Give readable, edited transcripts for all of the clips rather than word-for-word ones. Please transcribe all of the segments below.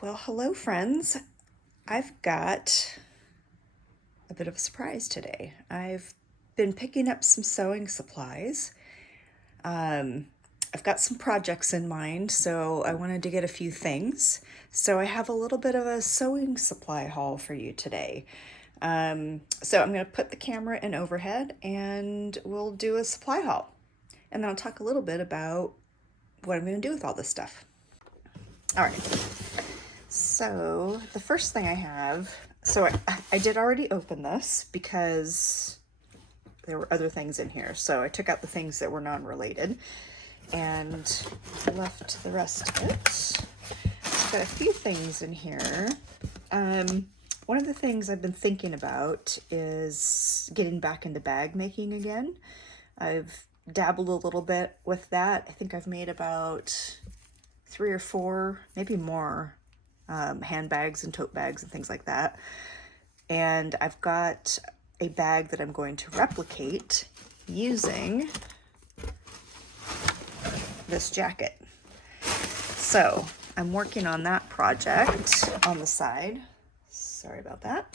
Well, hello friends. I've got a bit of a surprise today. I've been picking up some sewing supplies. I've got some projects in mind, so I wanted to get a few things. So I have a little bit of a sewing supply haul for you today. So I'm going to put the camera in overhead and we'll do a supply haul. And then I'll talk a little bit about what I'm going to do with all this stuff. All right. So the first thing I have, so I did already open this because there were other things in here. So I took out the things that were non-related and left the rest of it. I've got a few things in here. One of the things I've been thinking about is getting back into bag making again. I've dabbled a little bit with that. I think I've made about 3 or 4, maybe more, handbags and tote bags and things like that. And I've got a bag that I'm going to replicate using this jacket. So I'm working on that project on the side. Sorry about that.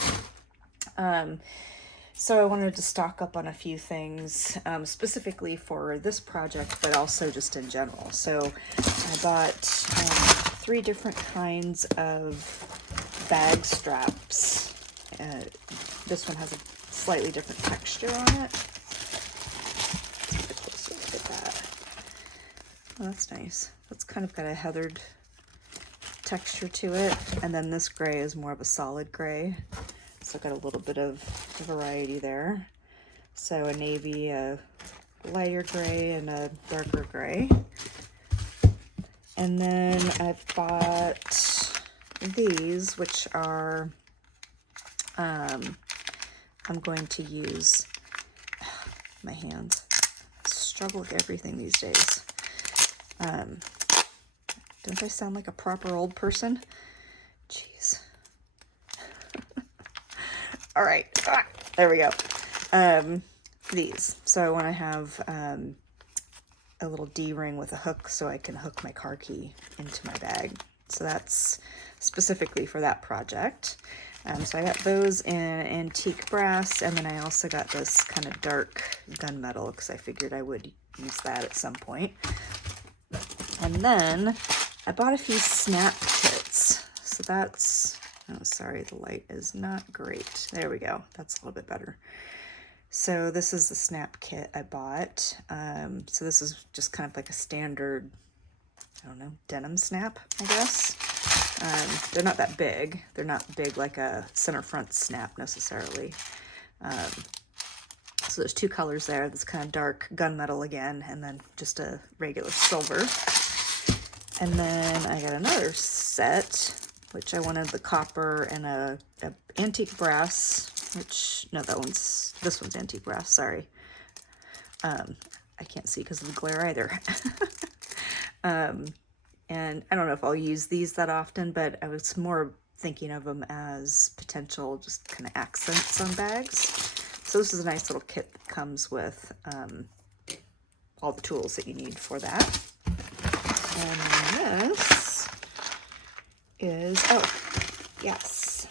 So I wanted to stock up on a few things, specifically for this project, but also just in general. So I bought 3 different kinds of bag straps. This one has a slightly different texture on it. Let's get a closer look at that. Oh, that's nice. That's kind of got a heathered texture to it. And then this gray is more of a solid gray. So I've got a little bit of variety there. So a navy, a lighter gray, and a darker gray. And then I've bought these, which are, I'm going to use my hands. I struggle with everything these days. Don't I sound like a proper old person? Jeez. All right, there we go. These. So I want to have a little D-ring with a hook so I can hook my car key into my bag. So that's specifically for that project. So I got those in antique brass, and then I also got this kind of dark gunmetal because I figured I would use that at some point. And then I bought a few snap kits. So that's, oh, sorry, the light is not great. There we go. That's a little bit better. So this is the snap kit I bought. So this is just kind of like a standard, I don't know, denim snap, I guess. They're not that big. They're not big like a center front snap necessarily. So there's 2 colors there. This kind of dark gunmetal again, and then just a regular silver. And then I got another set, which I wanted the copper and a antique brass, which, no, this one's antique brass, sorry. I can't see because of the glare either. And I don't know if I'll use these that often, but I was more thinking of them as potential just kind of accents on bags. So this is a nice little kit that comes with all the tools that you need for that. And this is, oh, yes,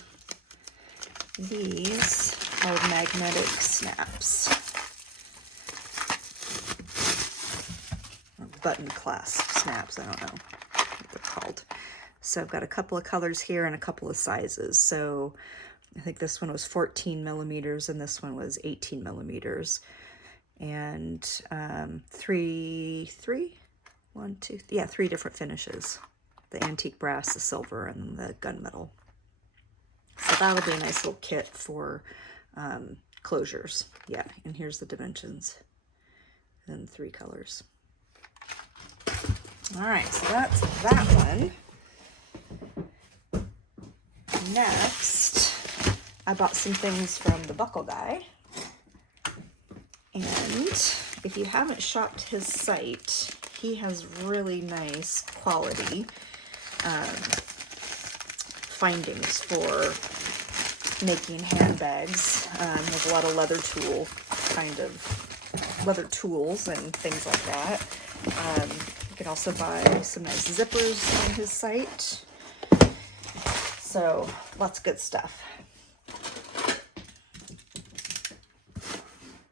these are magnetic snaps, or button clasp snaps, I don't know what they're called. So I've got a couple of colors here and a couple of sizes. So I think this one was 14 millimeters and this one was 18 millimeters. And 3 different finishes. The antique brass, the silver, and the gunmetal. So that'll be a nice little kit for closures. Yeah, and here's the dimensions. And 3 colors. All right, so that's that one. Next, I bought some things from the Buckle Guy. And if you haven't shopped his site, he has really nice quality findings for making handbags. There's a lot of leather tools and things like that. You can also buy some nice zippers on his site. So lots of good stuff.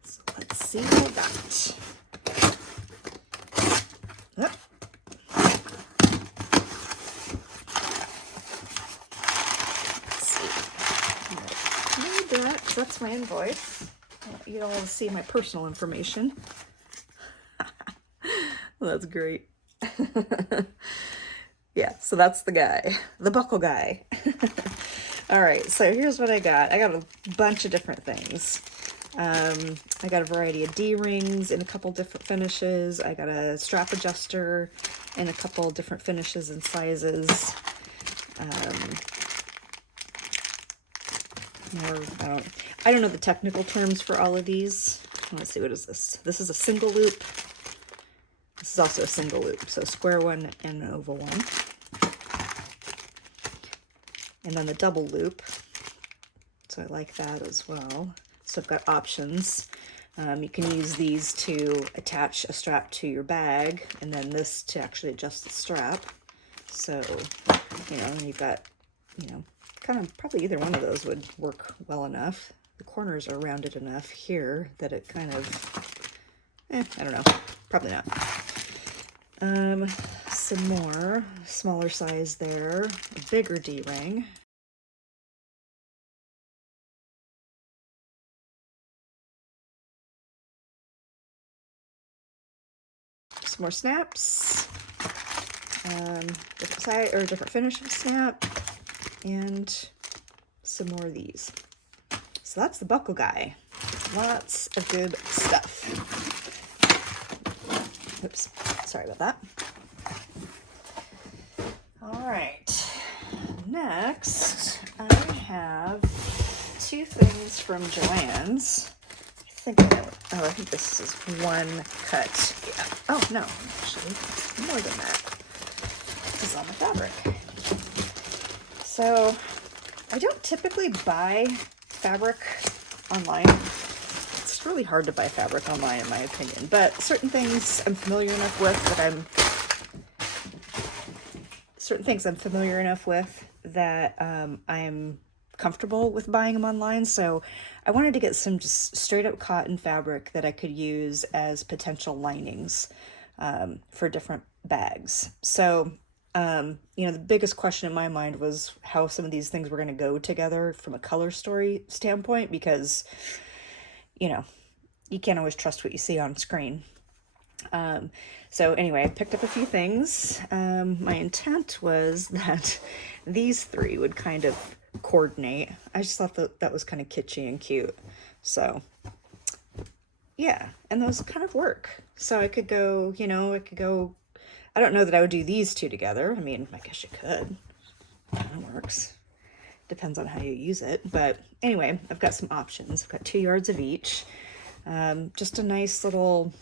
So let's see what I got. Yep. Let's see. Read that, 'cause that's my invoice. You don't want to see my personal information. Well, that's great. Yeah, so that's the guy, the buckle guy. All right, so here's what I got. I got a bunch of different things. I got a variety of D-rings in a couple different finishes. I got a strap adjuster in a couple different finishes and sizes. I don't know the technical terms for all of these. Let's see, what is this? This is a single loop. This is also a single loop, so square one and an oval one. And then the double loop, so I like that as well. So I've got options. You can use these to attach a strap to your bag, and then this to actually adjust the strap. So, you know, and you've got, you know, kind of probably either one of those would work well enough. The corners are rounded enough here that it kind of, I don't know, probably not. Some more, smaller size there, a bigger D-ring. Some more snaps, different size or different finish of snap, and some more of these. So that's the buckle guy. Lots of good stuff. Oops, sorry about that. All right, next I have two things from Joann's. I think this is one cut. Yeah. Oh no, actually, more than that. This is on the fabric. So I don't typically buy fabric online. It's really hard to buy fabric online, in my opinion, but certain things I'm familiar enough with that I'm comfortable with buying them online. So I wanted to get some just straight up cotton fabric that I could use as potential linings for different bags. So you know, the biggest question in my mind was how some of these things were going to go together from a color story standpoint, because, you know, you can't always trust what you see on screen. So anyway, I picked up a few things. My intent was that these three would kind of coordinate. I just thought that was kind of kitschy and cute. So yeah, and those kind of work. So I could go, you know, I don't know that I would do these two together. I mean, I guess you could. That works. Depends on how you use it. But anyway, I've got some options. I've got 2 yards of each. Just a nice little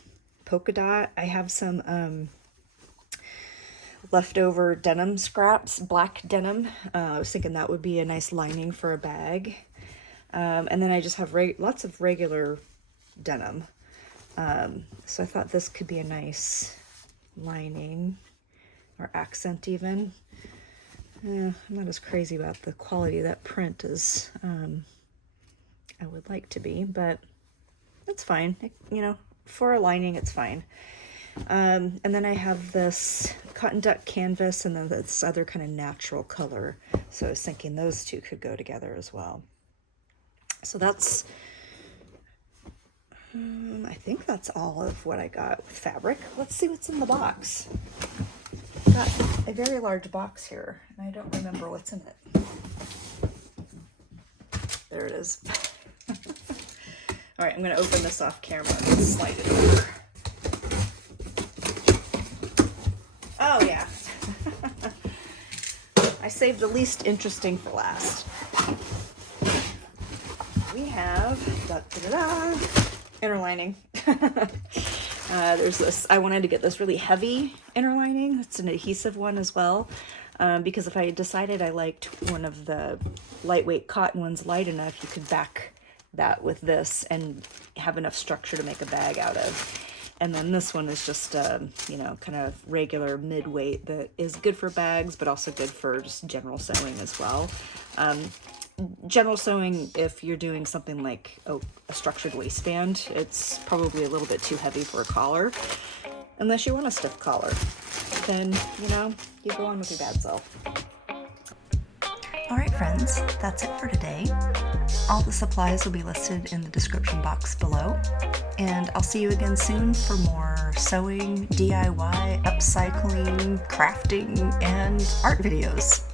polka dot. I have some leftover denim scraps, black denim. I was thinking that would be a nice lining for a bag. And then I just have lots of regular denim. So I thought this could be a nice lining or accent even. I'm not as crazy about the quality of that print as I would like to be, but it's fine. You know, for a lining, it's fine. And then I have this cotton duck canvas and then this other kind of natural color. So I was thinking those two could go together as well. So that's, I think that's all of what I got with fabric. Let's see what's in the box. Got a very large box here, and I don't remember what's in it. There it is. All right, I'm going to open this off camera and slide it over. Oh, yeah. I saved the least interesting for last. We have interlining. There's this, I wanted to get this really heavy interlining. It's an adhesive one as well. Because if I decided I liked one of the lightweight cotton ones light enough, you could back that with this and have enough structure to make a bag out of. And then this one is just, you know, kind of regular mid-weight that is good for bags, but also good for just general sewing as well. General sewing, if you're doing something like a structured waistband, it's probably a little bit too heavy for a collar. Unless you want a stiff collar, then, you know, you go on with your bad self. Alright friends, that's it for today. All the supplies will be listed in the description box below, and I'll see you again soon for more sewing, DIY, upcycling, crafting, and art videos.